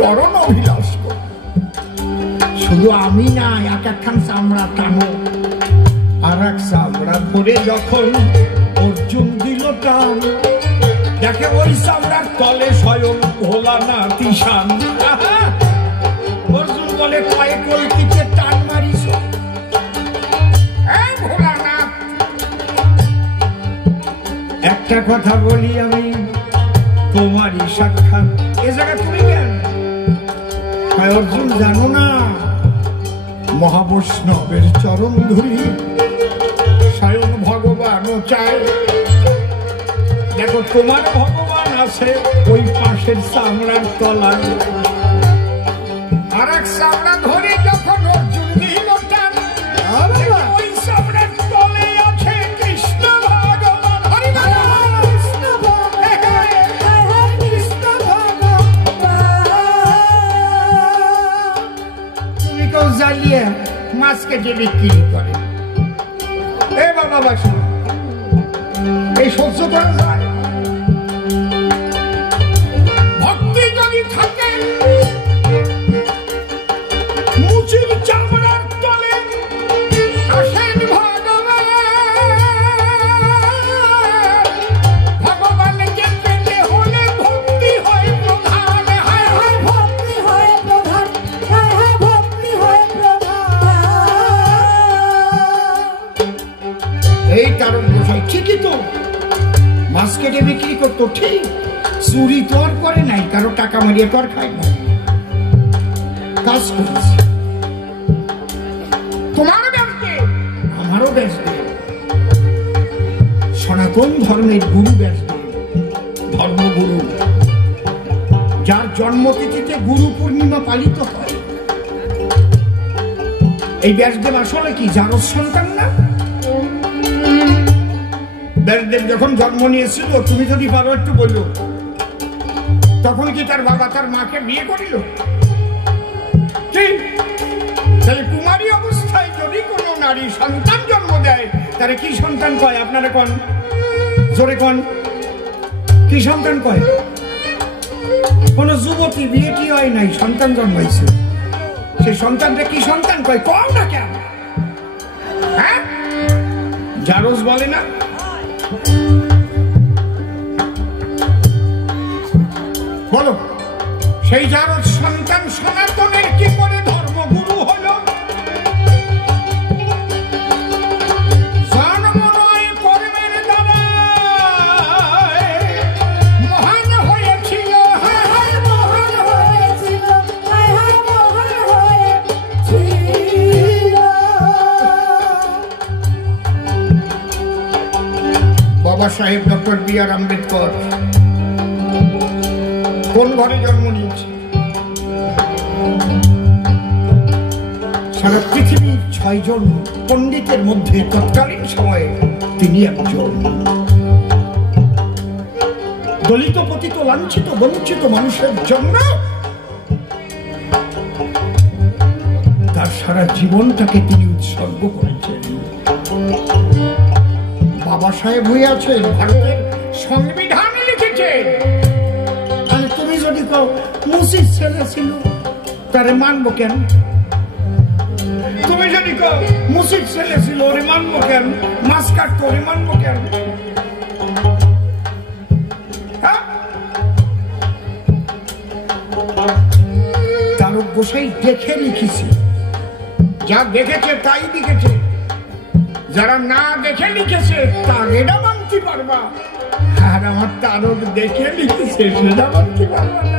চরণ অভিলাষ করি। শুধু আমি না, এক একখান চামড়া টানো, আর এক চামড়া ধরে যখন অর্জুন দিল টান, দেখে ওই চামড়ার তলে স্বয়ং ভোলানাথ ঈশান। অর্জুন বলে, কয়ে কলকিতে টান মারিস ভোলানাথ? একটা কথা বলি আমি, তোমারই সাক্ষাৎ এ জায়গা তুমি কেন? অর্জুন জানো না, মহাবৈষ্ণবের চরণ ধরি স্বয়ং ভগবানও চায়। দেখো তোমার ভগবান আছে ওই পাশের চামড়ার তলায়, আর এক চামড়া ধরে যখন অর্জুন দিল টান, ওই চামড়ার তলে আছে কৃষ্ণ ভগবান। হরি তুমি কেউ জ্বালিয়ে মাছ কেটে বিক্রি করে, এ বাবা বাসু এই সহ্য করা যায়? ভক্তি যদি থাকে মুচির চামড়ার তলে আসেন ভগবান। ভগবানকে পেতে হলে ভক্তি হয় প্রধান। হায় হায় ভক্তি হয় প্রধান, হায় হায় ভক্তি হয় প্রধান। এই কারণ বোঝাই ঠিকই তো, মাছ কেটে বিক্রি করতো ঠিক, চুরি তো আর করে নাই, কারো টাকা মারিয়ে তো আর খায় না, কাজ করেছে। তোমার ব্যাসদেব আমারও ব্যাসদেব, সনাতন ধর্মের গুরু ব্যাসদেব, ধর্মগুরু, যার জন্মতিথিতে গুরু পূর্ণিমা পালিত হয়। এই ব্যাসদেব আসলে কি জারজ সন্তান না? ব্যাসদেব যখন জন্ম নিয়েছিল, তুমি যদি পারো একটু বললো, তখন কি তার বাবা তার মাকে বিয়ে করিল? তাহলে কুমারী অবস্থায় যদি কোনো নারী সন্তান জন্ম দেয়, তাহলে কি সন্তান কয়? আপনারা কন, জোরে কন, কি সন্তান কয়? কোন যুবতী বিয়েটি হয় নাই, সন্তান জন্মাইছে, সেই সন্তানটা কি সন্তান কয়? কম না কেন? হ্যাঁ, জারজ বলে না? বলো, সেই জারজ সন্তান সনাতনের কি করে ধর্মগুরু হলো? জন্ম নয় কর্মের দ্বারা মহান হয়েছিল। হায় হায় মহান হয়েছিল, হায় হায় মহান হয়েছিল। বাবা সাহেব ডক্টর বি.আর. আম্বেদকর কোন ঘরে জন্ম নিয়েছে? সারা পৃথিবীর 6 জন পণ্ডিতের মধ্যে তৎকালীন সময়ে তিনি একজন। দলিত পতিত লাঞ্ছিত বঞ্চিত মানুষের জন্য তার সারা জীবনটাকে তিনি উৎসর্গ করেছেন। বাবা সাহেব হয়ে আছেন, ভারতের সংবিধান লিখেছেন। তুমি যদি কও মুসির ছেলে ছিল, তারে মানবো কেন? তুমি যদি কও মুসির ছেলে ছিল, ওরে মানবো কেন? মাছ কাটতো, ওরে মানবো কেন? তারক গোসাই দেখে লিখেছে, যা দেখেছে তাই লিখেছে, যারা না দেখে লিখেছে তাদেরটা মানতে পারবা, আর আমার তারক দেখে লিখেছে সেটা মানতে পারবা না।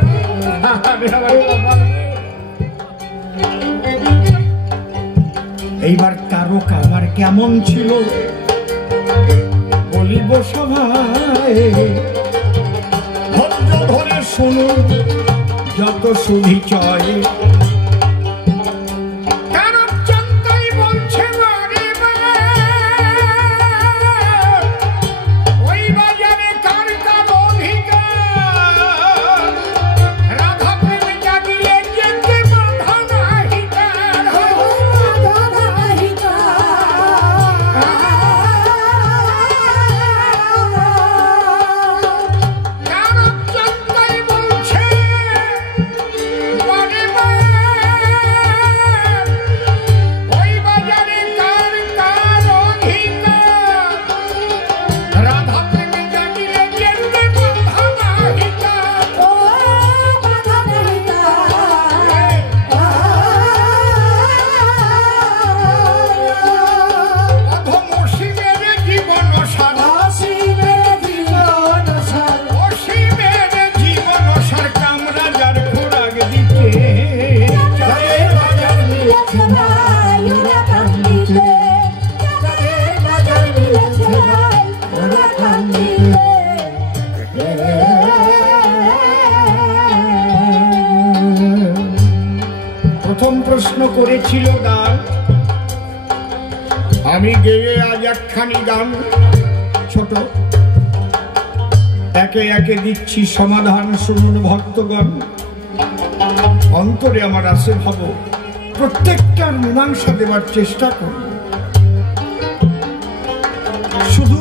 এইবার তারক আমার কেমন ছিল বলিব সভায়, ধৈর্য ধরে শুনো যত সুবিচয়। প্রশ্ন করেছিল গান, আমি গেয়ে আজ একখানি গান ছোট, একে একে দিচ্ছি সমাধান, শুনুন ভক্তগণ। অন্তরে আমার আছে ভাব, প্রত্যেকটার মীমাংসা দেওয়ার চেষ্টা করব। শুধু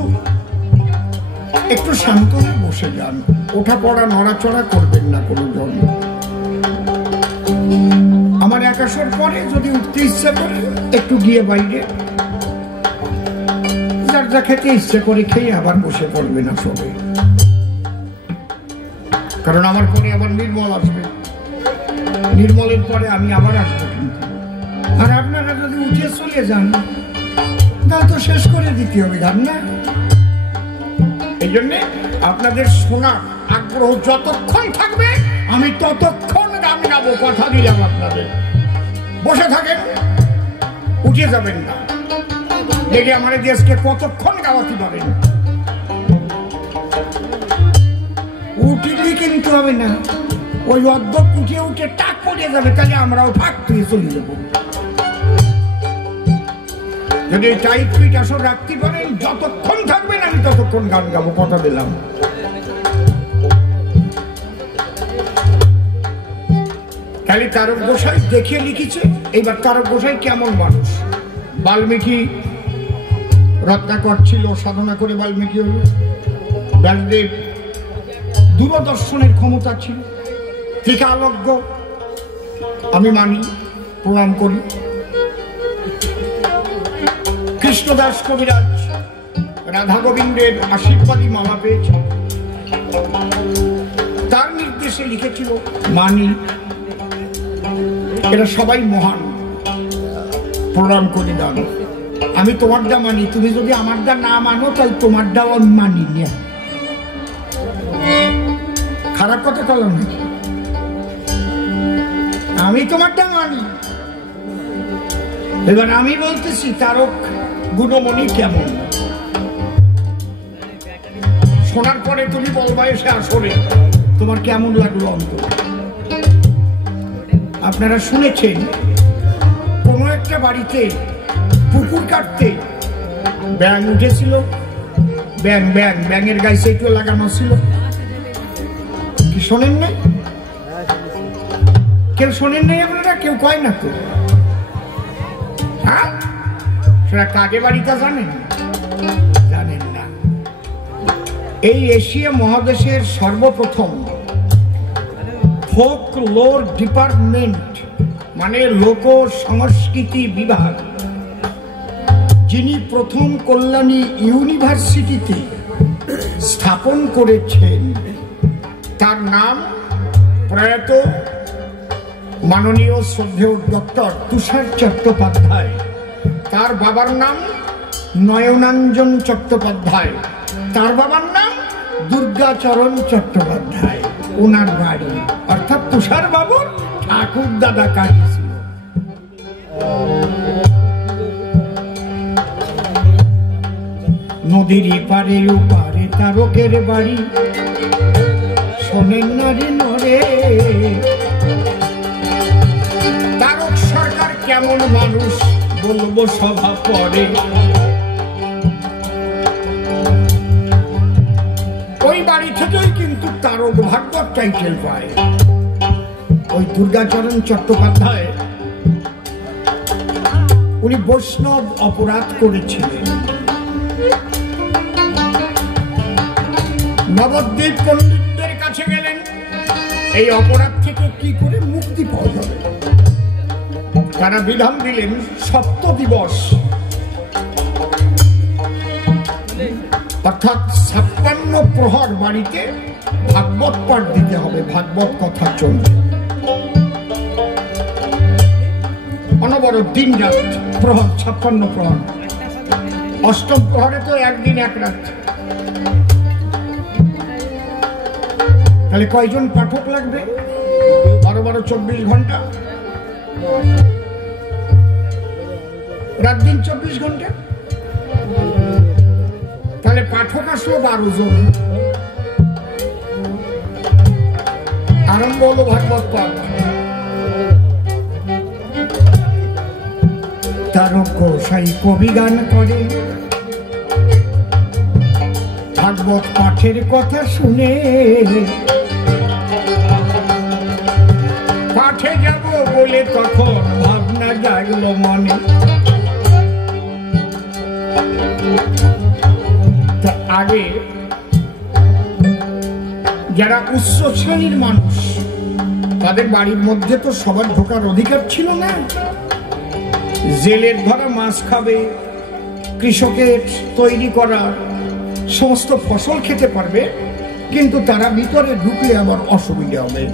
একটু শান্ত হয়ে বসে যান, ওঠা পড়া নড়াচড়া করবেন না কোনো জন। আমার একাশোর পরে যদি উঠতে ইচ্ছা করে একটু গিয়ে বাইরে যার যা খেতে ইচ্ছে করে খেয়ে আবার বসে পড়বে না সবে, কারণ আমার পরে আবার নির্মল আসবে, নির্মলের পরে আমি আবার আসবো। কিন্তু আর আপনারা যদি উঠে চলে যান তাহলে তো শেষ করে দিতে হবে গান না। এই জন্যে আপনাদের শোনার আগ্রহ যতক্ষণ থাকবে আমি ততক্ষণ গান গাবো, কথা দিলাম আপনাদের। বসে থাকেন, উঠে যাবেন না, দেখে আমার দেশকে কতক্ষণ গাওয়াতে পারেন। উঠিলি কিন্তু হবে না, ওই অর্ধ উঠে উঠে টাক পড়ে যাবে, তাহলে আমরাও ফাঁক তুলে চলে যাবো। যদি টাইট ফিট আসর রাখতে পারেন, যতক্ষণ থাকবেন আমি ততক্ষণ গান গাবো, কথা দিলাম। খালি তারক গোসাই দেখে লিখেছে। এইবার তারক গোসাই কেমন মানুষ? বাল্মীকি রত্নাকর ছিল, সাধনা করে বাল্মীকি হল। ব্যাসদেব দূরদর্শনের ক্ষমতা ছিল, ত্রিকালজ্ঞ, আমি মানি, প্রণাম করি। কৃষ্ণদাস কবিরাজ রাধা গোবিন্দের আশীর্বাদী মালা পেয়েছে, তার নির্দেশে লিখেছিল, মানি। এরা সবাই মহান, প্রণাম করি। দান আমি তোমারটা মানি, তুমি যদি আমারটা না মানো তাহলে তোমারটাও আমি মানি না। খারাপ কথা বললাম না, আমি তোমারটা মানি। এবার আমি বলতেছি তারক গুণমণি কেমন, শোনার পরে তুমি বলবা এসে আসলে তোমার কেমন লাগলো অন্তর। আপনারা শুনেছেন কোনো একটা বাড়িতে পুকুর কাটতে ব্যাঙ উঠেছিল, ব্যাঙের গায়ে সেটু লাগানো ছিল। কি শোনেন নাই? কেউ শোনেন নাই আপনারা? কেউ কয় না তো? হ্যাঁ, সেটা কাকে বাড়িটা জানেন? জানেন না। এই এশিয়া মহাদেশের সর্বপ্রথম ফোক লোর ডিপার্টমেন্ট, মানে লোক সংস্কৃতি বিভাগ, যিনি প্রথম কল্যাণী ইউনিভার্সিটিতে স্থাপন করেছেন, তার নাম প্রয়াত মাননীয় শ্রদ্ধেয় ডক্টর তুষার চট্টোপাধ্যায়। তার বাবার নাম নয়নাঞ্জন চট্টোপাধ্যায়, তার বাবার নাম দুর্গাচরণ চট্টোপাধ্যায়। ওনার বাড়ি অর্থাৎ তুষার বাবুর ঠাকুর দাদা কাজী ছিল। নদীর এপারে ওপারে তারকের বাড়ি, শোনেন নারী নরে। তারক সরকার কেমন মানুষ বলবো সভা পরে। ওই বাড়ি থেকেই কিন্তু তারক ভাগবত টাইটেল পায়। ওই দুর্গাচরণ চট্টোপাধ্যায় উনি বৈষ্ণব অপরাধ করেছিলেন। নবদ্বীপ পণ্ডিতদের কাছে গেলেন, এই অপরাধ থেকে কি করে মুক্তি পাওয়া যাবে। তারা বিধান দিলেন 7 দিবস, অর্থাৎ 56 প্রহর বাড়িতে ভাগবত পাঠ দিতে হবে, ভাগবত কথা চলবে অনবরত দিন রাত প্রহর, 56 প্রহর। অষ্টম প্রহরে তো একদিন এক রাত। তাহলে কয়জন পাঠক লাগবে? 12 24 ঘন্টা, রাত দিন 24 ঘন্টা। তাহলে পাঠক আসলো 12 জন। আরম্ভ হলো ভাগবত পাঠ। তারক গোসাই কবি গান করে ভাগবত পাঠের কথা শুনে পাঠে যাব বলে তখন ভাবনা জাগলো মনে। তা আগে যারা উচ্চ শ্রেণীর মানুষ তাদের বাড়ির মধ্যে তো সবার ঢোকার অধিকার ছিল না। জেলের ধরা মাছ খাবে, কৃষকের তৈরি করা সমস্ত ফসল খেতে পারবে, কিন্তু তারা ভিতরে ঢুকলে আবার অসুবিধা হবে।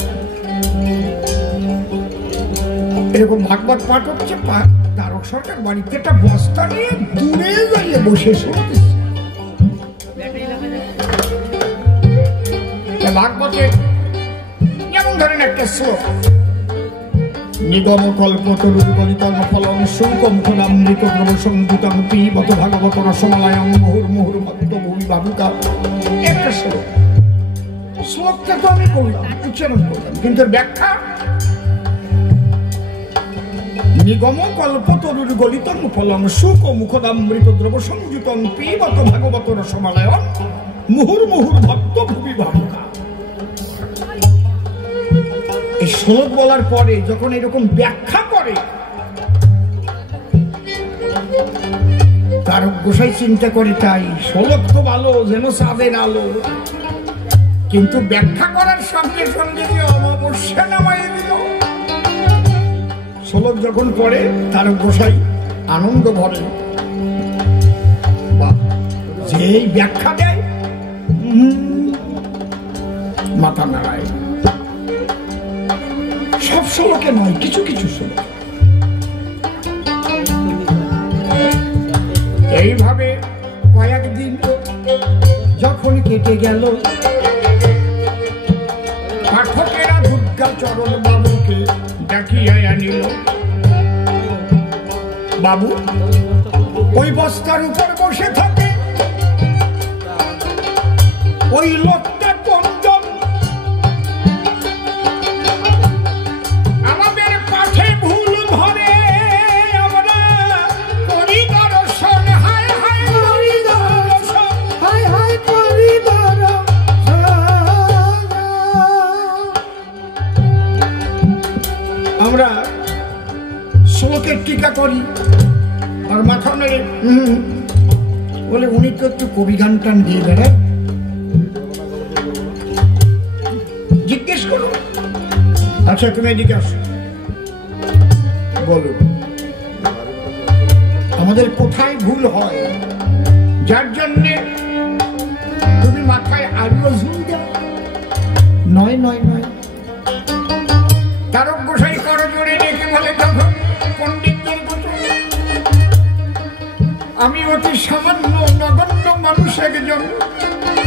এরকম ভাগবত পাঠ হচ্ছে, তারক সরকার বাড়িতে একটা বস্তা নিয়ে দূরে যাইয়ে বসে শুনতেছে। ভাগবতে যেমন ধরেন একটা শ্লোক, নিগম কল্পতরুর গলিতম ফলং শুকম ফলামৃত দ্রব সংযুতম পিবত ভাগবত রসমালয়ং মুহুর মুহুর ভক্ত ভূমি বাবুকা। একটা শ্লোক, শ্লোকটা তো আমি বললাম, উচ্চারণ করলাম, কিন্তু ব্যাখ্যা নিগম কল্পতরুর গলিতম ফলং শুক মুখদামৃত দ্রব সংযুতম পিবত ভাগবত রসমালয়ং মুহুর মুহুর ভক্ত ভূমি বাবুকা। এই শ্লোক বলার পরে যখন এরকম ব্যাখ্যা করে, তারক গোসাই চিন্তা করে তাই শ্লোক তো ভালো, যেন চাঁদের আলো, কিন্তু ব্যাখ্যা করার সঙ্গে সঙ্গে যে অমাবস্যা নামাই দিল। শ্লোক যখন পড়ে তারক গোসাই আনন্দ ভরে, যে ব্যাখ্যা দেয় মাথা নাড়ায়। সব শ্লোকে নয়, কিছু কিছু শ্লোক। এইভাবে কয়েকদিন যখন কেটে গেল, পাঠকেরা দুর্গাচরণ বাবুকে ডাকিয়ে আনিল। বাবু ওই বস্তার উপর বসে থাকে, ওই লোকটা কোনজন? আমাদের পাঠে ভুল ধরে আমরা করি দর্শন, হায় হায় করি দর্শন, হায় হায় করি দর্শন। আমরা শ্লোকের টিকা করি আর মাথা নেড়ে বলে উনি তো একটু কবি গান টান দিয়ে বেড়ায়। জিজ্ঞেস করো, আচ্ছা তুমি এদিকে আসো, বলো আমাদের কোথায় ভুল হয়, যার জন্যে তুমি মাথায় আরো ঝুল দাও? নয় নয় নয়। তারক গোসাই করো জোরে রেখে বলে, তখন পণ্ডিতদের কথা, আমি অতি সামান্য নগণ্য মানুষ একজন,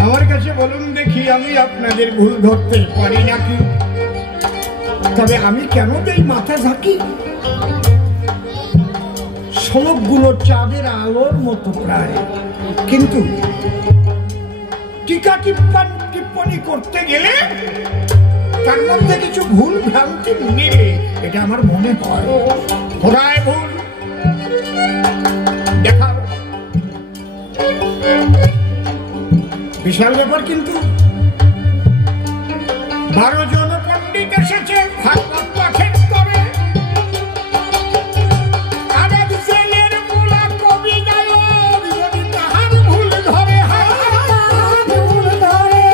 আমার কাছে বলুন দেখি আমি আপনাদের ভুল ধরতে পারি নাকি? তবে আমি কেন দেই মাথা ঝাঁকি? শ্লোকগুলো চাঁদের আলোর মতো প্রায়, কিন্তু টিকা টিপ্পণী করতে গেলে তার মধ্যে কিছু ভুল ভ্রান্তি মিলে, এটা আমার মনে হয়। কোথায় ভুল দেখা বিশাল ব্যাপার, কিন্তু 12 জন পণ্ডিত এসেছে ভাগবত পাঠের করে, আর এক জেলের মোলা কবি গায়ক যদি তাহার ভুল ধরে, ভুল ধরে,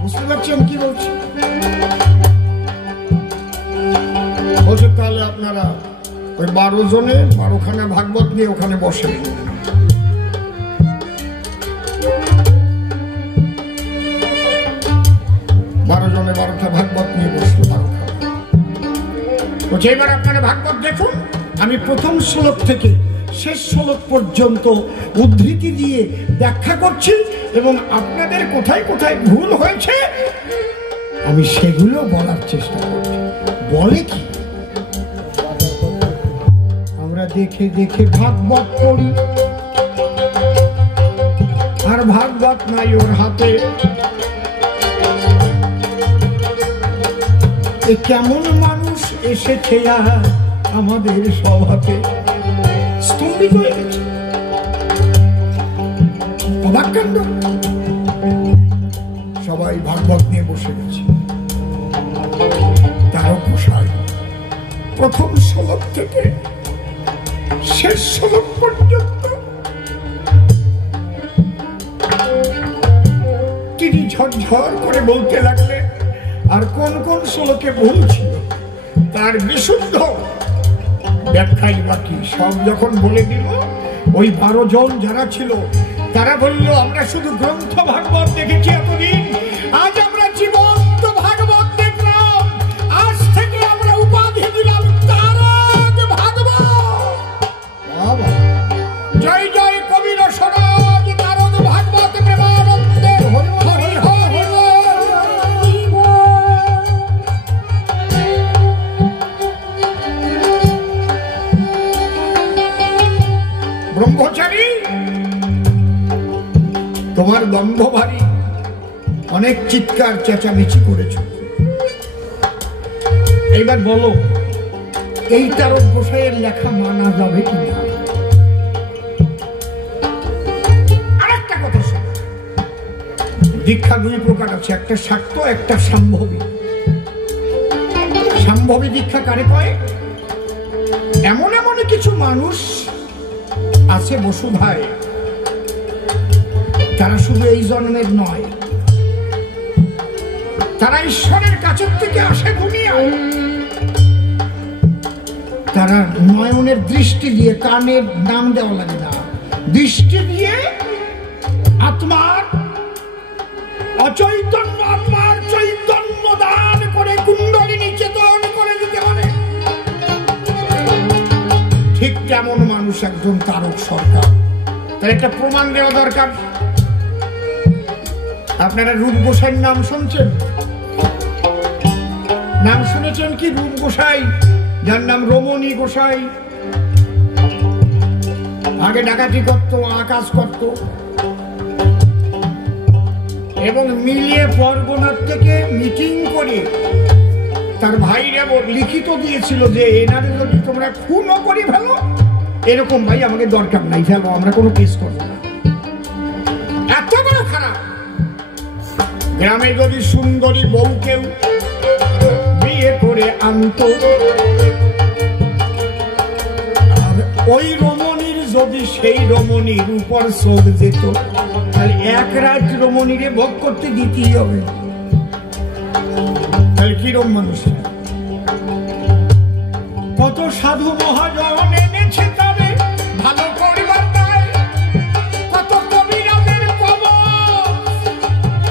বুঝতে পারছেন কি বলছি? বলছে তাহলে আপনারা ওই 12 জনে 12খানা ভাগবত নিয়ে ওখানে বসে। 12 জনে 12টা ভাগবত নিয়ে বসলো, 12খানা। বলছে এবার আপনারা ভাগবত দেখুন, আমি প্রথম শ্লোক থেকে শেষ শ্লোক পর্যন্ত উদ্ধৃতি দিয়ে ব্যাখ্যা করছি, এবং আপনাদের কোথায় কোথায় ভুল হয়েছে আমি সেগুলো বলার চেষ্টা করছি। বলে কি, আমরা দেখে দেখে ভাগবত পড়ি, আর ভাগবত নাই ওর হাতে, এ কেমন মানুষ এসেছে আমাদের সভাতে। স্তম্ভিত হয়ে গেছে, অবাক কাণ্ড। সবাই ভাগবত নিয়ে বসে গেছে। তারক গোসাই প্রথম শ্লোক থেকে শেষ শ্লোক পর্যন্ত তিনি ঝরঝর করে বলতে লাগলেন। আর কোন কোন শ্লোকে ভুল ছিল তার বিশুদ্ধ ব্যাখ্যাই বাকি। সব যখন বলে দিল, ওই 12 জন যারা ছিল তারা বলল, আমরা শুধু গ্রন্থ ভাগবত দেখেছি এতদিন, আজ আমরা জীবন্ত ভাগবত দেখলাম। আজ থেকে আমরা উপাধি দিলাম তারক ভাগবত। জয় জয় কবির সরাজ তারক ভাগবত প্রেমানন্দে হরি হরি হরি। ব্রহ্মচারী, তোমার দম্ভ ভারী, অনেক চিৎকার চেঁচামেচি করেছ। এইবার বলো, এই তারক গোসাইয়ের লেখা মানা যাবে কিনা? আরেকটা কথা শোনো, দীক্ষা 2 প্রকার আছে, একটা শাক্ত, একটা সাম্ভবী। সাম্ভবী দীক্ষা কারে কয়? এমন এমন কিছু মানুষ আছে বসুধায়, তারা শুধু এই জন্মের নয়, তারা ঈশ্বরের কাছের থেকে আসে দুনিয়ায়। তারা নয়নের দৃষ্টি দিয়ে, কানের নাম দেওয়া লাগে না, দৃষ্টি দিয়ে আত্মার অচৈতন্য, আত্মার চৈতন্য দান করে কুণ্ডলিনী চেতন করে দিতে পারে। ঠিক কেমন মানুষ একজন তারক সরকার, তার একটা প্রমাণ দেওয়া দরকার। আপনারা রূপ গোসাইয়ের নাম শুনছেন? নাম শুনেছেন কি? রূপ গোসাই, যার নাম রমণী গোসাই, আগে ডাকাতি করত, আকাশ করত, এবং মিলিয়ে পরগনার থেকে মিটিং করে তার ভাইরা লিখিত দিয়েছিল যে এনারে যদি তোমরা খুনও করি ফেলো, এরকম ভাই আমাকে দরকার নাই, ফেলো, আমরা কোনো কেস করবো না। এত বড় খারাপ। গ্রামে যদি সুন্দরী বউ কেউ বিয়ে করে আনত, আর ওই রমণীর যদি সেই রমণীর উপর চোখ যেত, তাহলে এক রাত রমণীরে ভোগ করতে দিতেই হবে। তাহলে কিরম মানুষ? কত সাধু মহাজন এনেছে তবে ভালো পরিবার নাই, কত কবিরাজের কবর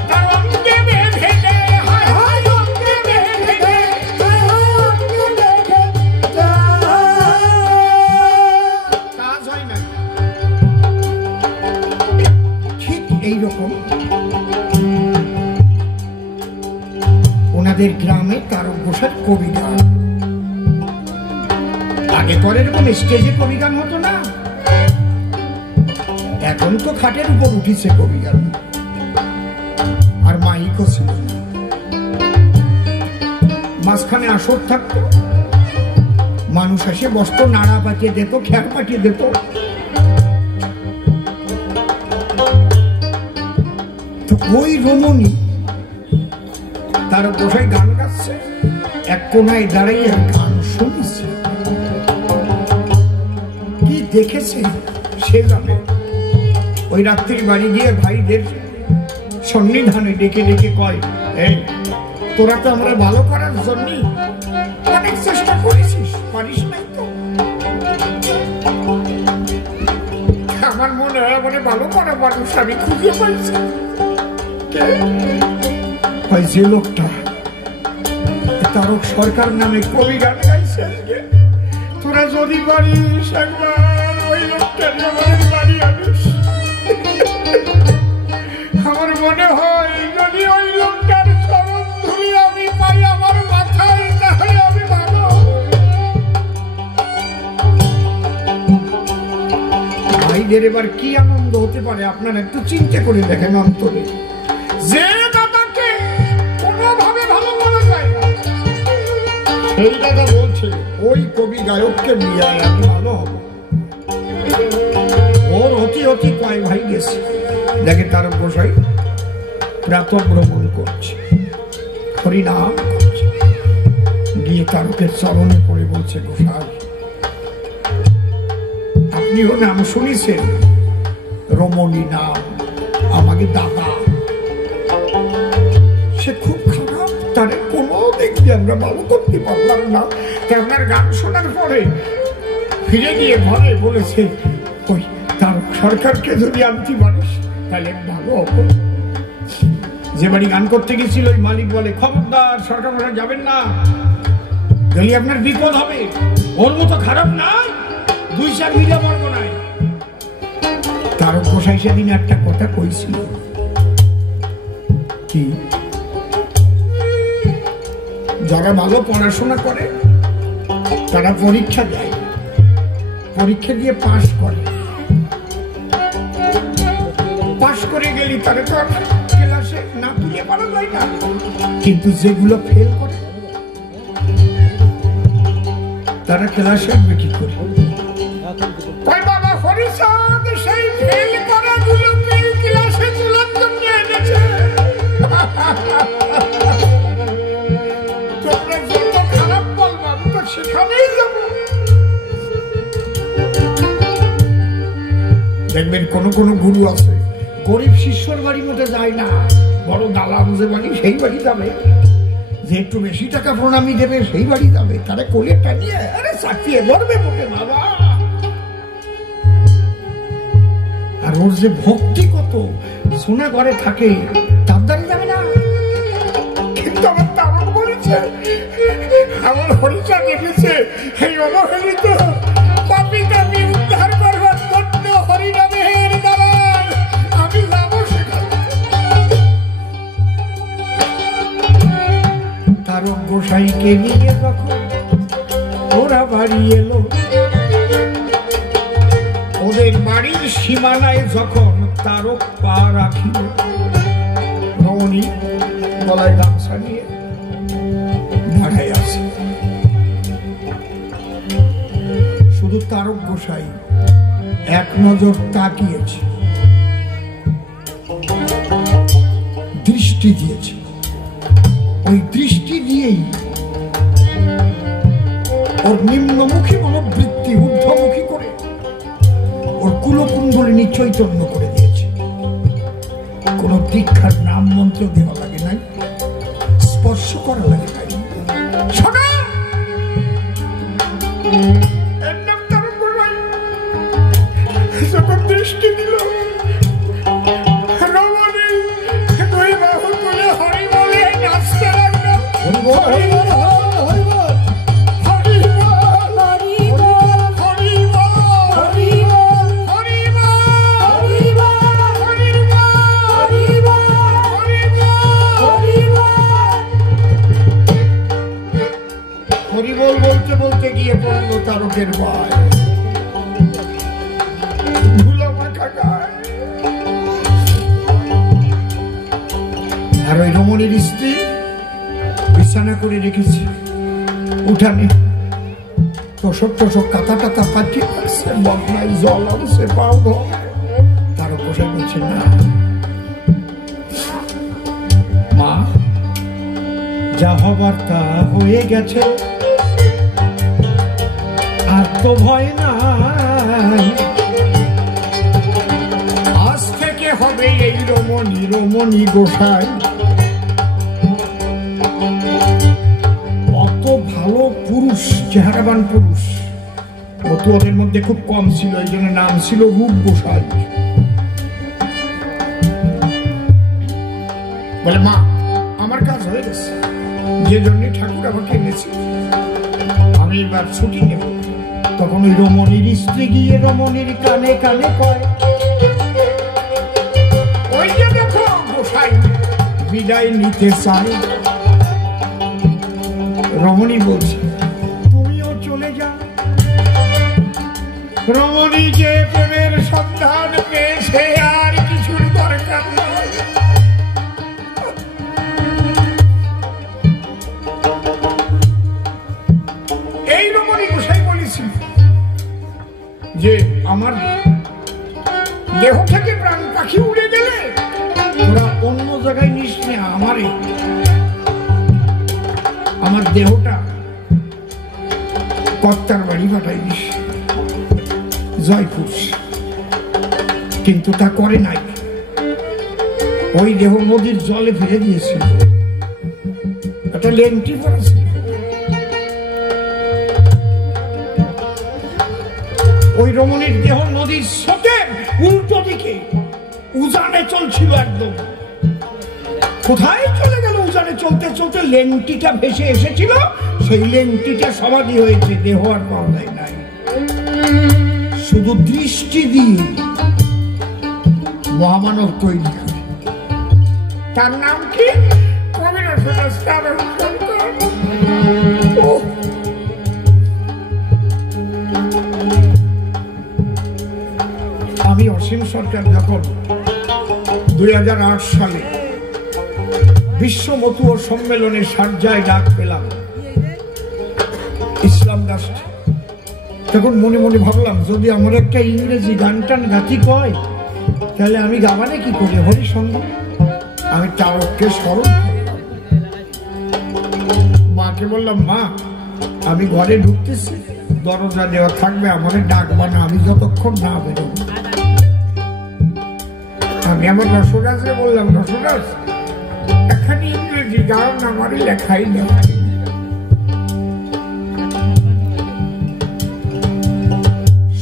তার অঙ্গে বেঁধে দে, হায় হায় অঙ্গে বেঁধে দে, কাজ হয় না। ঠিক এইরকম ওনাদের গ্রামে তারক গোসাই কবি গান। আগে তো এরকম স্টেজে কবি গান হতো না, এখন তো খাটের উপর উঠিছে কবি গান, আর মাইকও ছিল না। মাঝখানে আসর থাকতো, মানুষ এসে বসতো, নাড়া পাঠিয়ে দিত, খেয়াল পাঠিয়ে দিত। তো ওই রমণী তার গোসাই গান গাচ্ছে, এক কোনায় দাঁড়িয়ে গান শুনছে। কি দেখেছে সে জানে। ওই রাত্রি বাড়ি গিয়ে ভাইদের সন্নিধানে ডেকে ডেকে কয়, এই তোরা তো আমরা ভালো করার জন্য অনেক চেষ্টা করেছিস, পারিস নাই তো। আমার মনে হয় মানে ভালো করা মানুষ আমি খুঁজে পাইছি। যে লোকটা তারক সরকার নামে কবি গান গাইছে, তোরা যদি পারিস একবার ওই লোকটা আমাদের বাড়ি আনিস। আমার মনে হয় যদি ওই লোকটার চরণ ধুলি আমি পাই আমার মাথায়, তাহলে আমি ভালো। ভাইদের এবার কি আনন্দ হতে পারে আপনারা একটু চিন্তা করে দেখেন অন্তরে। যে দাদাকে কোনোভাবে ভালো বলা যায় না, সেই দাদা বলছে ওই কবি গায়ককে বিয়ে আমি ভালো হবো। ওর অতি অতি কয় ভাই গেছে, দেখে তার গোসাই প্রাত ভ্রমণ করছে, হরিনাম করছে, গিয়ে তারকের চরণে পড়ে বলছে, গোসাই আপনিও নাম শুনেছেন, রমণী নাম, আমাকে দাদা, সে খুব খারাপ, তারে কোনো দিক দিয়ে আমরা ভালো করতে পারলাম না। আপনার গান শোনার পরে ফিরে গিয়ে ঘরে বলেছে, ওই তার সরকারকে যদি আনতে পারিস তাহলে ভালো হবো। যে বাড়ি গান করতে গেছিল ওই মালিক বলে, খবরদার সরকার ওরা যাবেন না, যদি আপনার বিপদ হবে, ওর মতো খারাপ নাই, 2-4 মিলে মর্গ নাই। তার গোসাই সেদিন একটা কথা কইছিল, কি যারা ভালো পড়াশোনা করে তারা পরীক্ষা দেয়, পরীক্ষা দিয়ে পাশ করে, পাশ করে গেলি তারা তো ক্লাসে না তুলে পারা যায় না, কিন্তু যেগুলো ফেল করে তারা ক্লাসে আসবে কি করে? বাবা হরিচাঁদ সেই ফেল করা গুলোকে ক্লাসে তোলার জন্য এনেছে। তোমরা যত খারাপ বলবা আমি তো সেখানেই যাবো। দেখবেন কোন কোন গুরু আছে গরিব শিষ্যর বাড়ির মধ্যে যায় না, বড় দালান যে বাড়ি সেই বাড়ি যাবে, যে একটু বেশি টাকা প্রণামী দেবে সেই বাড়ি যাবে, তারা কোলেটা নিয়ে আরে চাকিয়ে ধরবে বটে বাবা। আর ওর যে ভক্তি কত, সোনা ঘরে থাকে, তার দ্বারা যাবে না। কিন্তু আমার তারক বলেছে, আমার হরিচাঁদ দেখেছে এই অবহেলিত পাপী তাপী উদ্ধার করবার জন্য হরিনামের দালাল আমি যাবো সেখানে। তারক গোসাইকে নিয়ে যখন ওরা বাড়ি এলো, ওদের বাড়ির সীমানায় যখন তারক পা রাখিল, রমণী গলায় গামছা নিয়ে দাঁড়ায় আছে। শুধু তারক গোসাই এক নজর তাকিয়েছে, দৃষ্টি দিয়েছে, ওই দৃষ্টি দিয়েই ওর নিম্নমুখী মনোবৃত্তি ঊর্ধ্বমুখী করে ওর কুলকুণ্ডলিনী চৈতন্য করে দিয়েছে। কোন দীক্ষার নাম মন্ত্র দেওয়া লাগে নাই, স্পর্শ করা লাগে নাই। যখন দৃষ্টি দিল, রমণী দুই বাহু তুলে হরি বলে নাচতে লাগলো। হরিবল বলতে বলতে গিয়ে পড়লো তারকের পায়, ধুলা মাখা গায়ে। আর ওই রমণীর স্ত্রী বিছানা করে রেখেছে উঠানে, তোষক তোষক কাতা টাতা পাঠিয়ে আসছে, বদনায় জল আনছে, পাও ধর। তারক গোসাই বলছে, না মা, যা হবার তা হয়ে গেছে, আর তো ভয় নাই, আজ থেকে হবে এই রমণী রমণী গোসাই। অত ভালো পুরুষ, চেহারাবান পুরুষ অত ওদের মধ্যে খুব কম ছিল, এই জন্য নাম ছিল রূপ গোসাই। বলে, মা আমার কাজ হয়ে গেছে, যে জন্য ঠাকুর আমাকে এনেছে, আমি এবার ছুটি নেব। তখন ওই রমণীর স্ত্রী গিয়ে রমণীর কানে কানে কয়, ওই যে দেখো গোসাই বিদায় নিতে চাই। রমণী বলছে, তুমিও চলে যাও। রমণী যে প্রেমের সন্ধান পেয়েছে আর কিছুর দরকার নয়। আমার দেহ থেকে প্রাণ পাখি উড়ে গেলে তোরা অন্য জায়গায় নিস না, আমার দেহটা কর্তার বাড়ি পাঠাই দিস জয়পুর। কিন্তু তা করে নাই, ওই দেহ নদীর জলে ফেলে দিয়েছিল, একটা লেন্টি পড়েছিল। ওই রমণীর দেহ নদীর স্রোতের উল্টো দিকে উজানে চলছিল একদম। কোথায় চলে গেল? উজানে চলতে চলতে লেন্টিটা ভেসে এসেছিল, সেই লেন্টিটা সমাধি হয়েছে, দেহ আর পাওয়া যায় নাই। শুধু দৃষ্টি দিয়ে মহামানব তৈরি করে। তার নাম কি? আমি অসীম সরকার যখন 2008 সালে বিশ্ব মতুয়া সম্মেলনে সারজায় ডাক পেলাম ইসলাম রাষ্ট্রে, তখন মনে মনে ভাবলাম যদি আমার একটা ইংরেজি গান টান গাতি কয় তাহলে আমি গাবানে কি করি হরিসঙ্গীত। আমি তারককে স্মরণ করলাম, মাকে বললাম মা আমি ঘরে ঢুকতেছি, দরজা দেওয়া থাকবে, আমাকে ডাকবা না আমি যতক্ষণ না বেরোব। আমি আমার রসরাজকে বললাম রসরাজ এখানে ইংরেজি গান আমার লেখাই নেই।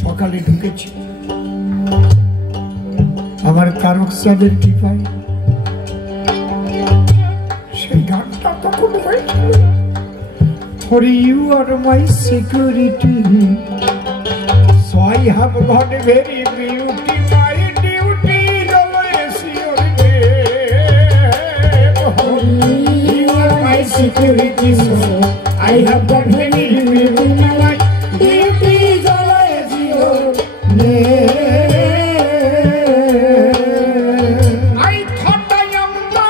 সকালে ঢুকেছি, আমার তারক সাদের কৃপায় সেই গানটা তখন হয়েছিল, For you are my security, so I have got a very beauty, my duty is always your name. You are my security, so I have got very beauty, my duty is always your name. I thought I am the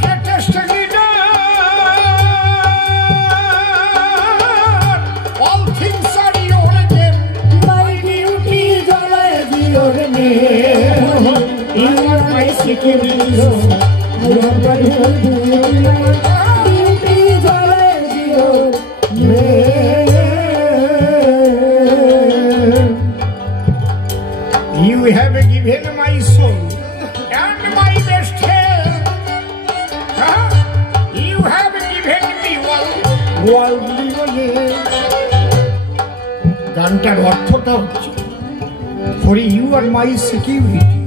greatest leader. All things are your name. My duty is always your name. You are my security, so I have got very beauty, my duty is always your name. You have given my soul and my best health. You have given me worldly knowledge. গানটার অর্থটা হচ্ছে For you are my security,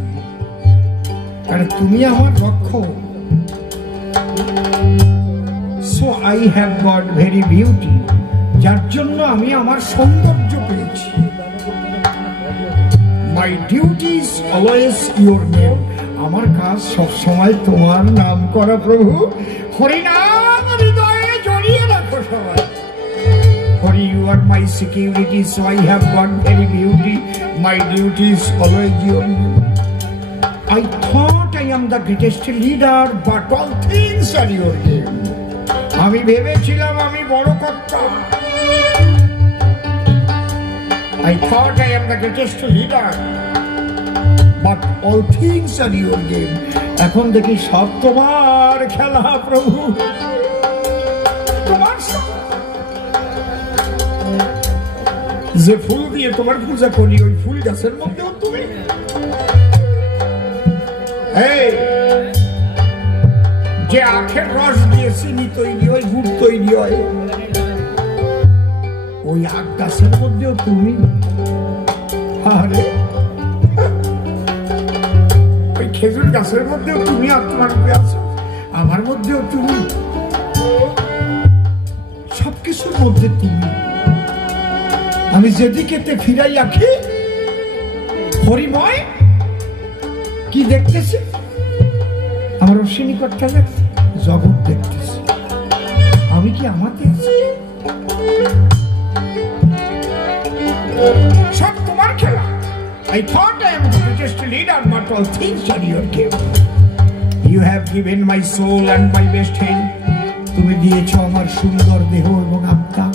কারণ তুমি আমার রক্ষক। So I have got very beauty, যার জন্য আমি আমার সৌন্দর্য পেয়েছি। My duty is always your name, আমার কাজ সব সময় তোমার নাম করা প্রভু। হরিনাম হৃদয়ে জড়িয়ে রাখো সবাই। For you are my security, so I have got very beauty, my duty is always your name. I thought I am the greatest leader, but all things are your game. আমি ভেবেছিলাম আমি বড় কর্তা। I thought I am the greatest leader, but all things are your game. এখন দেখি সব তোমার খেলা প্রভু, তোমার সব। যে ফুল দিয়ে তোমার পূজা করি ওই ফুল গাছের মধ্যেও তুমি। যে আখের রস দিয়ে চিনি তৈরি হয়, গুড় তৈরি হয়, ওই আখ গাছের মধ্যেও তুমি। আরে ওই খেজুর গাছের মধ্যেও তুমি আত্মার রূপে আছো, আমার মধ্যেও তুমি, সবকিছুর মধ্যে তুমি। আমি যেদিকেতে ফিরাই আঁকি হরিময় কি দেখতেছি? আমার অশ্বিনীকর্তা দেখছে, জগৎ দেখতেছে। আমি কি আমাতে আছি? সব তোমার খেলা। I thought I am the greatest leader, but all things are your game. You have given my soul and my best health. তুমি দিয়েছো আমার সুন্দর দেহ এবং আত্মা।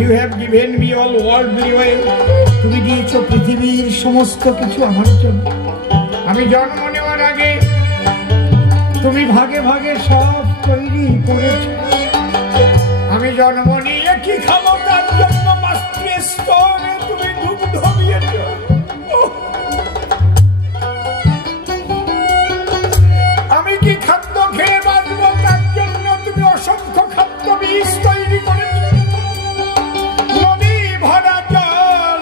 You have given me all worldly wealth. তুমি দিয়েছো পৃথিবীর সমস্ত কিছু আমার জন্য। আমি জন্ম নেওয়ার আগে তুমি ভাগে ভাগে সব তৈরি করেছো। আমি জন্ম নিয়ে কি খাবো তার জন্য মাতৃ স্তরে তুমি দুগ্ধ দিয়েছো। আমি কি খাদ্য খেয়ে বাঁচবো তার জন্য তুমি অসংখ্য খাদ্য বীজ তৈরি করেছো। নদী ভরা জল,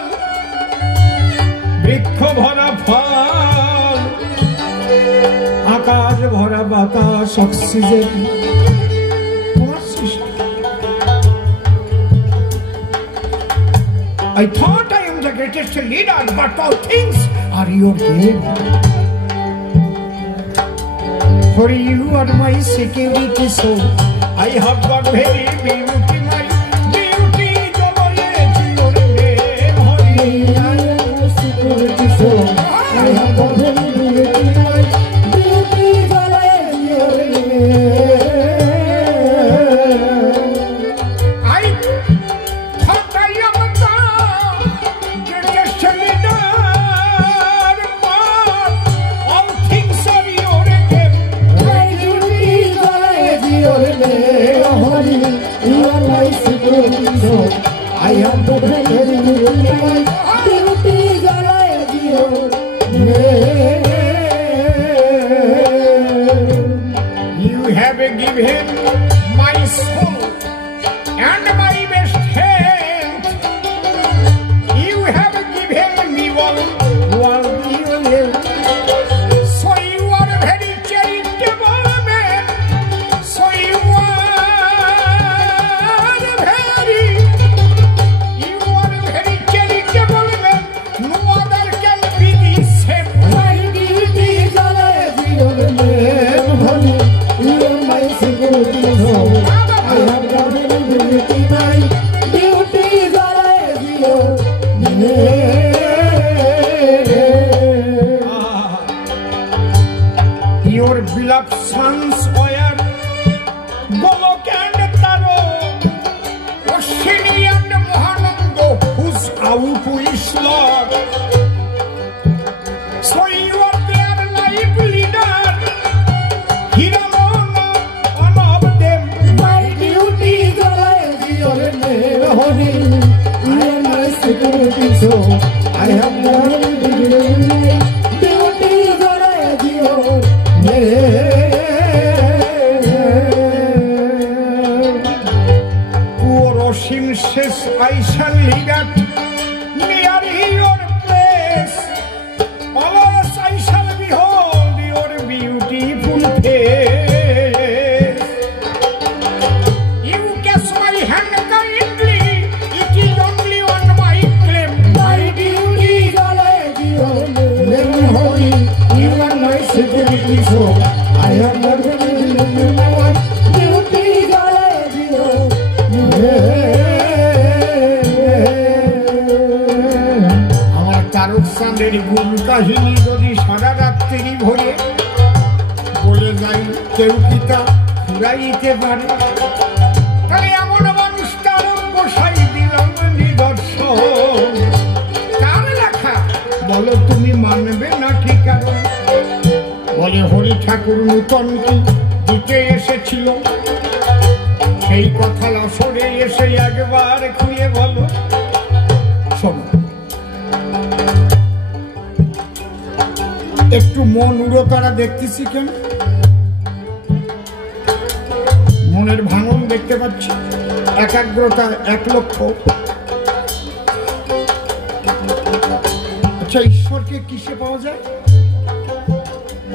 বৃক্ষ ভরা ফল, আকাশ ভরা বাতাস, অক্সিজেন তোমার সৃষ্টি। I thought I am the greatest leader, but all things are your gift. For you are my security, so I have got very beauty. My beauty is your name. For you are my security, so I have got very beauty. My beauty is your name. I thought I am the greatest leader, but all things are your gift. My beauty is your name. You are my security, so I am the very beauty. My beauty is your name. You have given my soul and my best health. You have given me all worldly wealth. So you are a very charitable man. So you are a very charitable man. No other can be the same. My beauty is your name. You are my security, so I have got very beauty. My beauty is your name. Your beloved sons were Golok and Taro, Ashwini and Mahanando, whose out is Lord. So you are their life leader. Hiramona, one of them. My duty is your name. You are my security, so I have learned to be beauty is your name. Poor Oshim says, I shall lead at near your place. Alas, I shall behold your beautiful face. You kiss my hand kindly, it is only on my claim. My beauty is your name. You are my security, so I have not been my beauty is your name. আমার তারক চাঁদের গুণ কাহিনী যদি সারা রাত্রি ভরে বলে যাই, কেউ কি তা ফুরাইতে পারে? তাহলে এমন মানুষ তার বসাই দিলাম নিদর্শন। কার লেখা বলো তুমি মানবে না কি কারণ? বলে হরি ঠাকুর নূতন কি দিতে এসেছিল, সেই কথা আসরে এসে একবার খুলে বলো। শোনো, একটু মন উড়ো তারা দেখতেছি কেন? মনের ভাঙন দেখতে পাচ্ছি, একাগ্রতা 1 লক্ষ। আচ্ছা, ঈশ্বরকে কিসে পাওয়া যায়?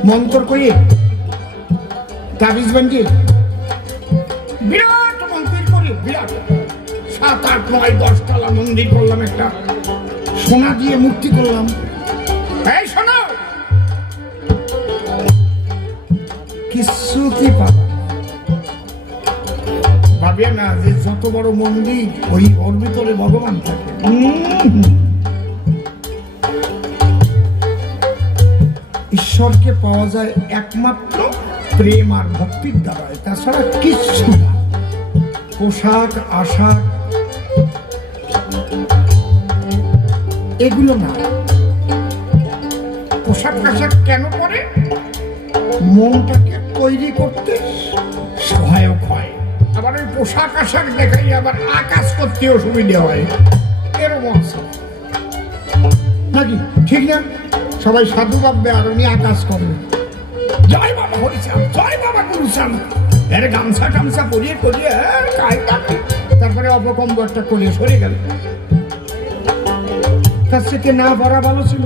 মন্ত্র করিয়ে, তাবিজ বানিয়ে, বিরাট মন্দির করে, বিরাট 7, 8, 9, 10 তলা মন্দির করলাম, একটা সোনা দিয়ে মূর্তি করলাম। এই শোনো, কিছুতেই পাবা ভাবে না যে যত বড় মন্দির ওই ওর ভিতরে ভগবান থাকে। ঈশ্বরকে পাওয়া যায় একমাত্র প্রেম আর ভক্তির দ্বারা, তাছাড়া কিচ্ছু না। পোশাক আশাক এগুলো না। পোশাক আশাক কেন পরে? মনটাকে তৈরি করতে সহায়ক হয়। আবার ওই পোশাক আশাক দেখাই আবার আকাশ করতে অসুবিধা হয়, এরকম আছে নাকি? ঠিক না? সবাই সাধু ভাববে আর উনি আকাশ করবে, জয় বাবা হরিচাঁদ, জয় বাবা গুরুচাঁদ, এর গামছা টামছা পরিয়ে করিয়ে তারপরে অপকম্ব একটা করিয়ে সরে গেল। তার থেকে না পড়া ভালো ছিল।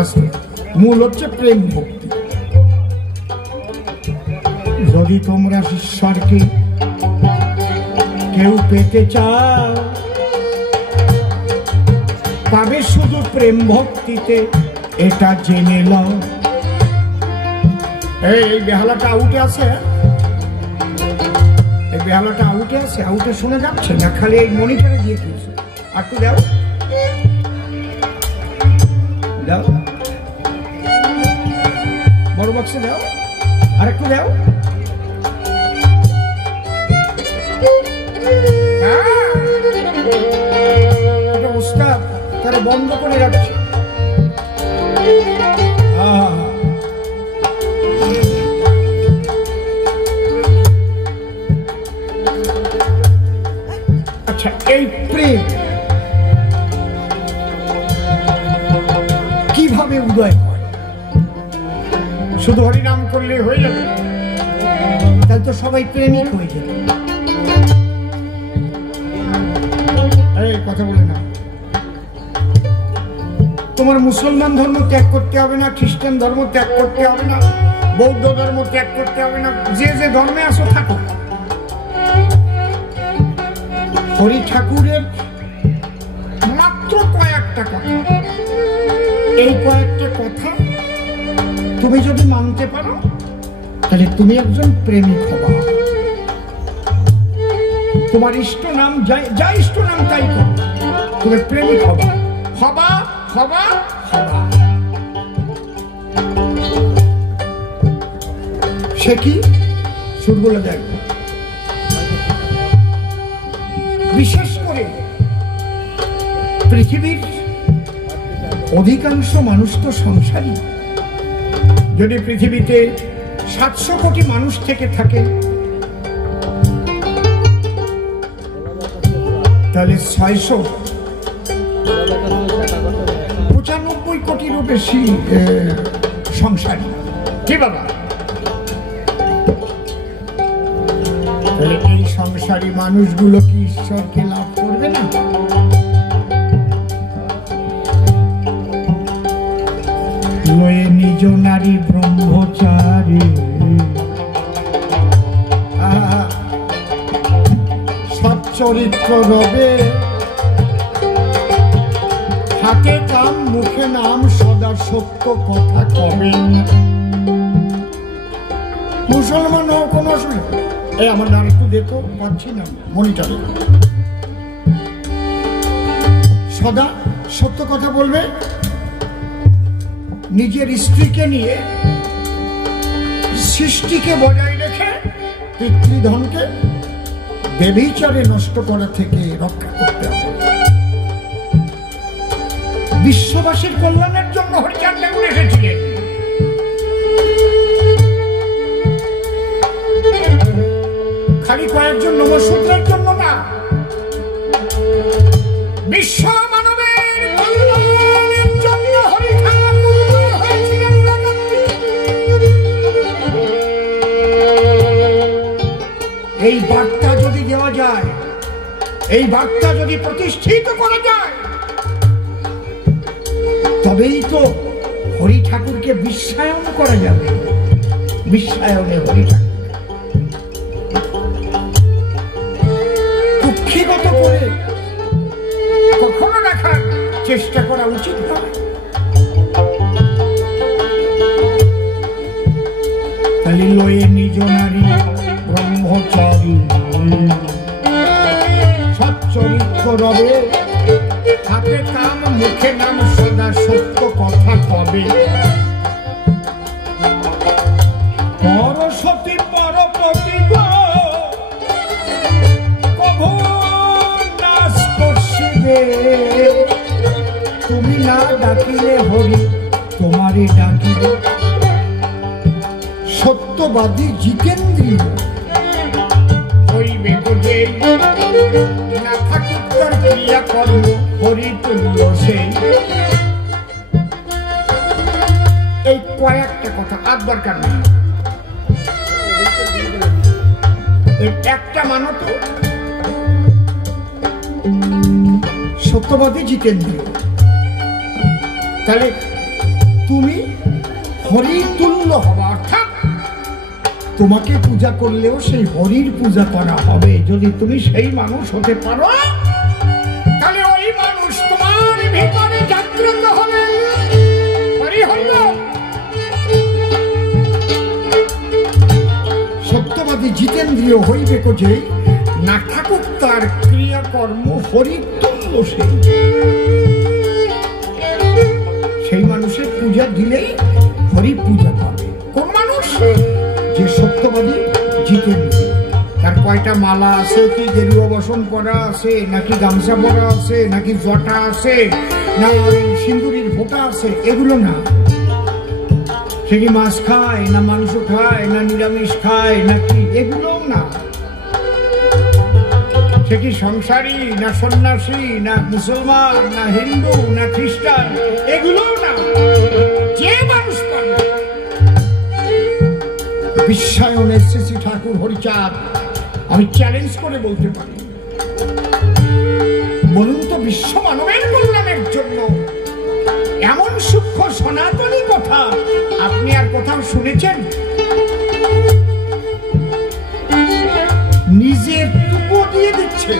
আসলে মূল হচ্ছে প্রেম ভক্তি। যদি তোমরা ঈশ্বরকে কেউ পেতে চাও, পাবে শুধু প্রেম ভক্তিতে, এটা জেনে লও। এই বেহালাটা আউটে আছে, এই বেহালাটা আউটে আছে, আউটে শোনা যাচ্ছে না, খালি এই মনিটরে দিয়ে দিয়েছে। আর একটু দাও, দাও বড় বক্সে দাও, আর একটু দাও। ওস্তাদ তারা বন্ধ করে রাখছে। আচ্ছা, এই প্রেম কিভাবে উদয় হয়? শুধু হরিনাম করলে হয়ে যাবে? তাহলে তো সবাই প্রেমিক হয়ে যাবে। এই কথা বলে না, তোমার মুসলমান ধর্ম ত্যাগ করতে হবে না, খ্রিস্টান ধর্ম ত্যাগ করতে হবে না, বৌদ্ধ ধর্ম ত্যাগ করতে হবে না, যে যে ধর্মে আসো থাকো। হরি ঠাকুরের মাত্র কয়েকটা কথা, এই কয়েকটা কথা তুমি যদি মানতে পারো তাহলে তুমি একজন প্রেমিক হবা। তোমার ইষ্ট নাম যা ইষ্ট নাম তাই করো, তুমি প্রেমিক হবা, হবা হবা হবা। সে কি সুরগুলো দেখবে। বিশেষ করে পৃথিবীর অধিকাংশ মানুষ তো সংসারী। যদি পৃথিবীতে 700 কোটি মানুষ থেকে থাকে তাহলে 695 কোটিরও বেশি সংসারী। কি বাবা? তাহলে এই সংসারী মানুষগুলো কি ঈশ্বরকে লাভ করবে না? লয়ে নিজ নারী ব্রহ্মচারী, সৎ চরিত্র রবে, হাতে কাম মুখে নাম, সদা সত্য কথা কবে। মুসলমান হোক কোনো অসুবিধা। এই আমার নাম একটু দেখো, পাচ্ছি না মনিটরে। সদা সত্য কথা বলবে, নিজের স্ত্রীকে নিয়ে সৃষ্টিকে বজায় রেখে পিতৃধনকে বেবিচারে নষ্ট করা থেকে রক্ষা করতে হবে। বিশ্ববাসীর কল্যাণের জন্য হরিচাঁদ ঠাকুর এসেছিলেন। খালি কয়েকজন নমসূত্রের জন্য না, বিশ্ব মানবের কল্যাণের জন্য হরি ঠাকুর হয়েছিলেন। এই বার্তা যদি দেওয়া যায়, এই বার্তা যদি প্রতিষ্ঠিত করা যায়, তবেই তো হরি ঠাকুরকে বিশ্বায়ন করা যাবে। বিশ্বায়নে হরি ঠাকুর কুক্ষিগত করে কখনো রাখার চেষ্টা করা উচিত নয়। তাহলে লয়ে নিজ নারী ব্রহ্মচারী, সৎ চরিত্র রবে, হাতে কাম মুখে নাম, সদা সত্য কথা কবে। পরসতী পরপতি গো না ডাকিলে হরি তোমারে ডাকিলে। সত্যবাদী জিতেন্দ্রীয় হইবে যে না থাকুক তার ক্রিয়া কর্ম হরি তুল্য সেই। এই কয়েকটা কথা আর দরকার নেই, একটা মানো তো সত্যবাদী জিতেন্দ্রীয়। তাহলে তুমি হরির তুল্য হবা, অর্থাৎ তোমাকে পূজা করলেও সেই হরির পূজা করা হবে। যদি তুমি সেই মানুষ হতে পারো তাহলে ওই মানুষ তোমার ভিতরে জাগ্রত হবে। হরি হল সত্যবাদী জিতেন্দ্রীয় হইবে যে না থাকুক তার ক্রিয়াকর্ম হরির তুল্য সেই। সেই মানুষের পূজা দিলেই হরি পূজা পাবে। কোন মানুষ? যে সত্যবাদী জিতেন্দ্রীয়। তার কয়টা মালা আছে, কি গেরুয়া বসন পরা আছে, নাকি গামছা পরা আছে, নাকি জটা আছে, না সিন্দুরির ফোঁটা আছে, এগুলো না। সে কি মাছ খায়, না মাংস খায়, না নিরামিষ খায়, নাকি এগুলো না। সে কি সংসারী, না সন্ন্যাসী, না মুসলমান, না হিন্দু, না খ্রিস্টান, এগুলো না। যে মানুষ পারবে। বিশ্বায়নের শ্রী ঠাকুর হরিচাঁদ আমি চ্যালেঞ্জ করে বলতে পারি, বলুন তো বিশ্ব মানবের কল্যাণের জন্য এমন সূক্ষ্ম সনাতনী কথা আপনি আর কোথাও শুনেছেন? নিজের টুকু দিয়ে দিচ্ছে।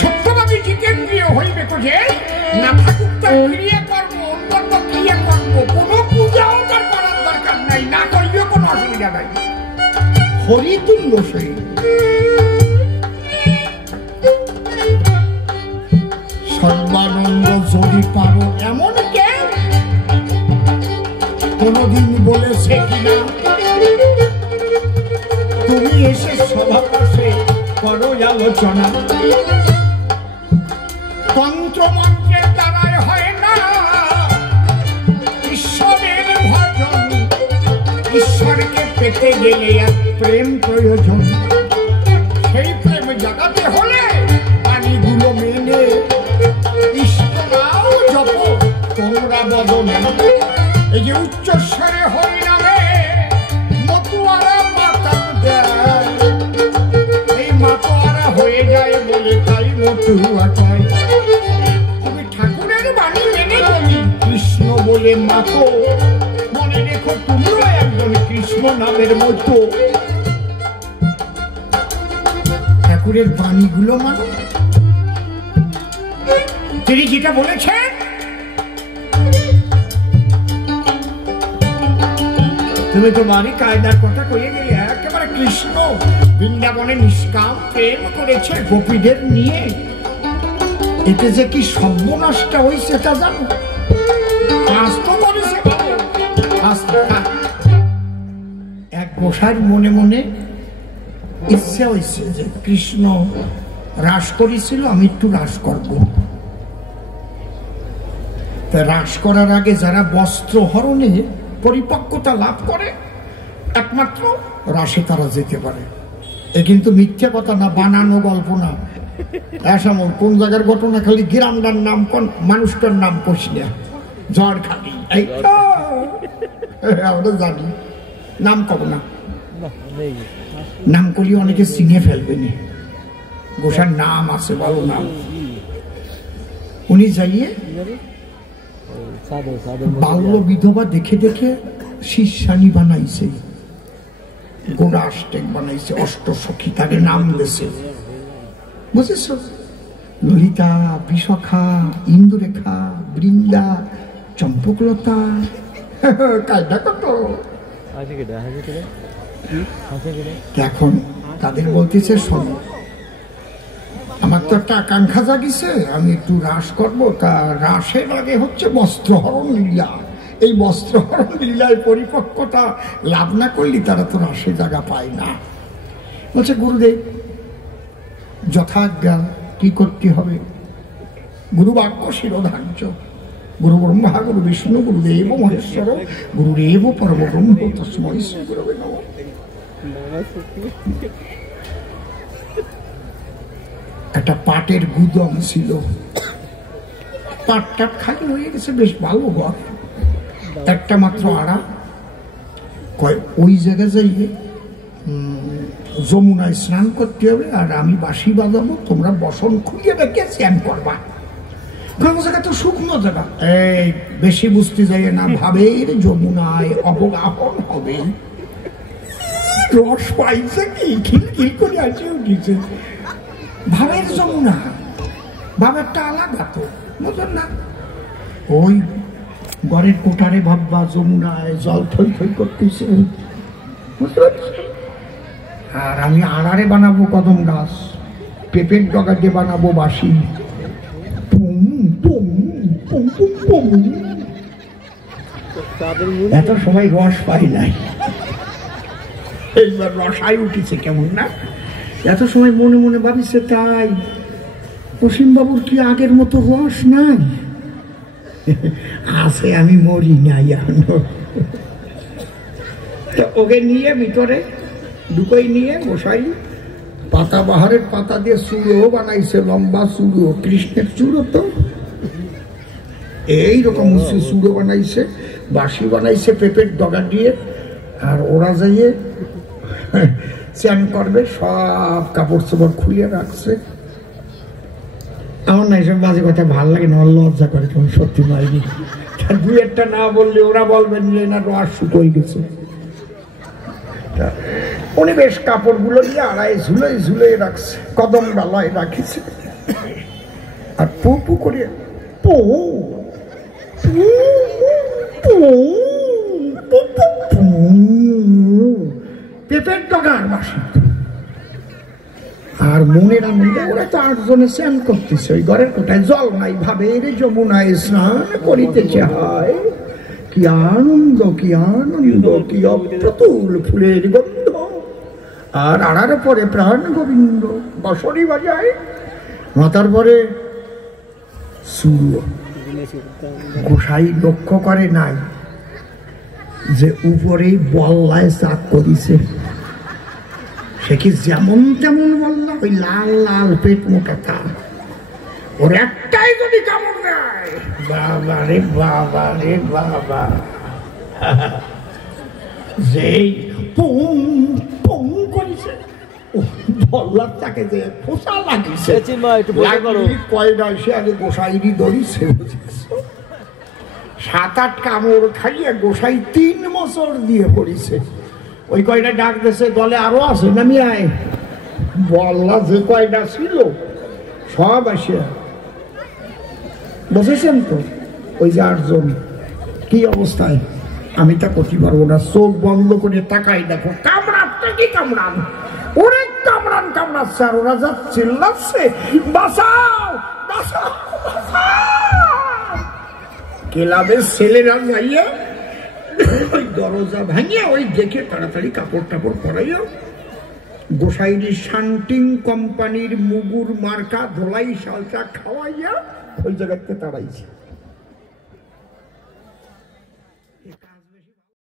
সত্যবাদী জিতেন্দ্রীয় হইবে যে না থাকুক তার ক্রিয়াকর্ম, অন্যান্য ক্রিয়াকর্ম, কোনো পূজাও তার করার দরকার নাই, না করিও কোনো অসুবিধা নাই। হরি তুল্য সেই। সর্বানন্দ যদি পারো এমন কে কোনদিন বলেছে কিনা? তুমি এসে সভা পাশে করো আলোচনা। তন্ত্র মন্ত্রের দ্বারাই হয় না ঈশ্বরের ভজন। ঈশ্বরকে পেতে গেলে এক প্রেম প্রয়োজন। সেই প্রেম জাগাতে হলে পানিগুলো মেনে ইষ্ট নাও জপ তোমরা বদনে। এই যে উচ্চস্বরে হরি নামে মতুয়ারা মাতাল দেয়, এই মাতোয়ারা হয়ে যায় বলে তাই মতুয়া চাই। তুমি ঠাকুরের বাণী মেনে বলি কৃষ্ণ বলে মাতো, মনে রেখো তুমিও একজন কৃষ্ণ নামের মতো। ঠাকুরের বাণীগুলো মানে তিনি যেটা বলেছেন তুমি তোমারই কায়দার কথা কয়ে গেলে। একেবারে কৃষ্ণ বৃন্দাবনে নিষ্কাম প্রেম করেছে গোপীদের নিয়ে। এতে যে কি সর্বনাশটা হয়েছে তা জানো? আস্ত করেছে এক গোসাইর মনে মনে ইচ্ছা হয়েছে যে কৃষ্ণ রাস করেছিল, আমি একটু রাস করবো। তা রাস করার আগে যারা বস্ত্র হরণে পরিপক্কতা লাভ করে একমাত্র রাসে তারা যেতে পারে। এ কিন্তু মিথ্যে কথা না, বানানো গল্প না। এসমন কোন জায়গার ঘটনা খালি গ্রামটার নাম, কোন মানুষটার নাম কইস না। জ্বর খালি আমরা জানি, নাম কব না। নাম করলে অনেকে চিনে ফেলবে নি। গোসার নাম আছে, ভালো নাম। উনি যাইয়ে বাল্য বিধবা দেখে দেখে শিষ্যানি বানাইছে, গোড়া আষ্টেক বানাইছে, অষ্টসখী তাকে নাম দিয়েছে। বুঝেছ? ললিতা, বিশাখা, ইন্দুরেখা, বৃন্দা, চম্পকলতা, কায়দা কত। এখন তাদের বলতেছে শোনো, আমার তো একটা আকাঙ্ক্ষা জাগিছে, আমি একটু রাস করবো। তা রাসের আগে হচ্ছে বস্ত্রহরণ লীলা। এই বস্ত্রহরণ লীলায় পরিপক্কতা লাভ না করলে তারা তো রাসে জায়গা পায় না। বলছে গুরুদেব যথাজ্ঞা, কি করতে হবে? গুরুবাক্য শিরোধার্য। গুরু ব্রহ্মা গুরু বিষ্ণু গুরুদেব মহেশ্বর গুরুরেব পরম ব্রহ্ম তস্মৈ শ্রী গুরবে নমঃ। একটা পাটের গুদম ছিল, পাটটা খালি হয়ে গেছে, বেশ ভালো ঘর, একটা মাত্র আড়া। কয় ওই জায়গায় যাইয়ে যমুনায় স্নান করতে হবে, আর আমি বাঁশি বাজাবো, তোমরা বসন খুলিয়ে রেখে স্নান করবা। জায়গা তো শুকনো জায়গা, এই বেশি বুঝতে যাই না, ভাবের যমুনায় অবগাহন হবে। রস পাইছে কি খিলখিল করে আসে উঠেছে। ভাবের যমুনা, ভাবেরটা আলাদা তো, বুঝলেন না? ওই ঘরের কোঠারে ভাববা যমুনায় জল থই থই করতেছে, বুঝতে পারছি। আর আমি আড়ারে বানাবো কদম গাছ, পেঁপের ডগা দিয়ে বানাবো বাঁশি। এত সময় রস পাই নাই, এইবার রসাই উঠেছে কেমন না। এত সময় মনে মনে ভাবিছে তাই, অসীম বাবুর কি আগের মতো রস নাই? আছে, আমি মরি নাই এখনো। ওকে নিয়ে ভিতরে ঢুকাই নিয়ে গোসাই পাতা বাহারের পাতা দিয়ে চূড়ো বানাইছে, লম্বা চূড়ো, কৃষ্ণের চূড়ো তো এইরকম চূড়ো বানাইছে, বাঁশি বানাইছে পেঁপের ডগা দিয়ে। আর ওরা যাইয়ে চান করবে, সব কাপড় চোপড় খুলিয়ে রাখছে। আমার না এসব বাজে কথা ভাল লাগে না, লজ্জা করে, তুমি সত্যি মাইনি। দুই একটা না বললে ওরা বলবেন যে না রস শুকোই গেছে। উনি বেশ কাপড়গুলো দিয়ে আড়াই ঝুলে ঝুলে রাখছে, কদম ডালায় রাখিছে। আর পু পু করে পু পেঁপের ডগার বাসি। আর মনের আনন্দে ওরা তো 8 জনে স্নান করতেছে, ওই ঘরের কোথায় জল নাই, ভাবের যমুনায় স্নান করিতেছে। হয় কি আনন্দ, কি আনন্দ, কি অপ্রতুল ফুলের গন্ধ। আর আড়ার পরে প্রাণ গোবিন্দ বসরি বাজায়, মাথার পরে সূর্য। গোসাই লক্ষ্য করে নাই যে উপরেই বল্লায় চাক করিছে। সে কি যেমন তেমন বললা, ওই লাল লাল পেট মোটা তা, ওর একটাই যদি কামড় দেয়, বাবা রে বাবা রে বাবা, যেই পুং পুং করেছে, বল্লার তাকে যে ফোসা লাগিছে, কয়টা এসে আগে গোসাইরই ধরিছে। 7-8 কামড় খাইয়ে গোসাই 3 বছর দিয়ে পড়িছে। ওই কয়টা ডাক দিয়েছে, দলে আরো আছে নামি আয়। বল্লা যে কয়টা ছিল সব আসে বসেছেন তো, ওই যে 8 জন কি অবস্থায় আমি তা করতে পারবো না। চোখ বন্ধ করে তাকাই, দেখো কামড়াচ্ছে কি কামড়ান, ওরে কামড়ান কামড়াচ্ছে। আর ওরা যা চিল্লাচ্ছে, বাঁচাও বাঁচাও। ক্লাবের ছেলেরা যাইয়া ওই দরজা ভাঙিয়া ওই দেখে তাড়াতাড়ি কাপড় টাপড় পরাইয়া গোসাইরি শান্টিং কোম্পানির মুগুর মার্কা ধোলাই শালটা খাওয়াইয়া ওই জায়গাতে তাড়াইছে।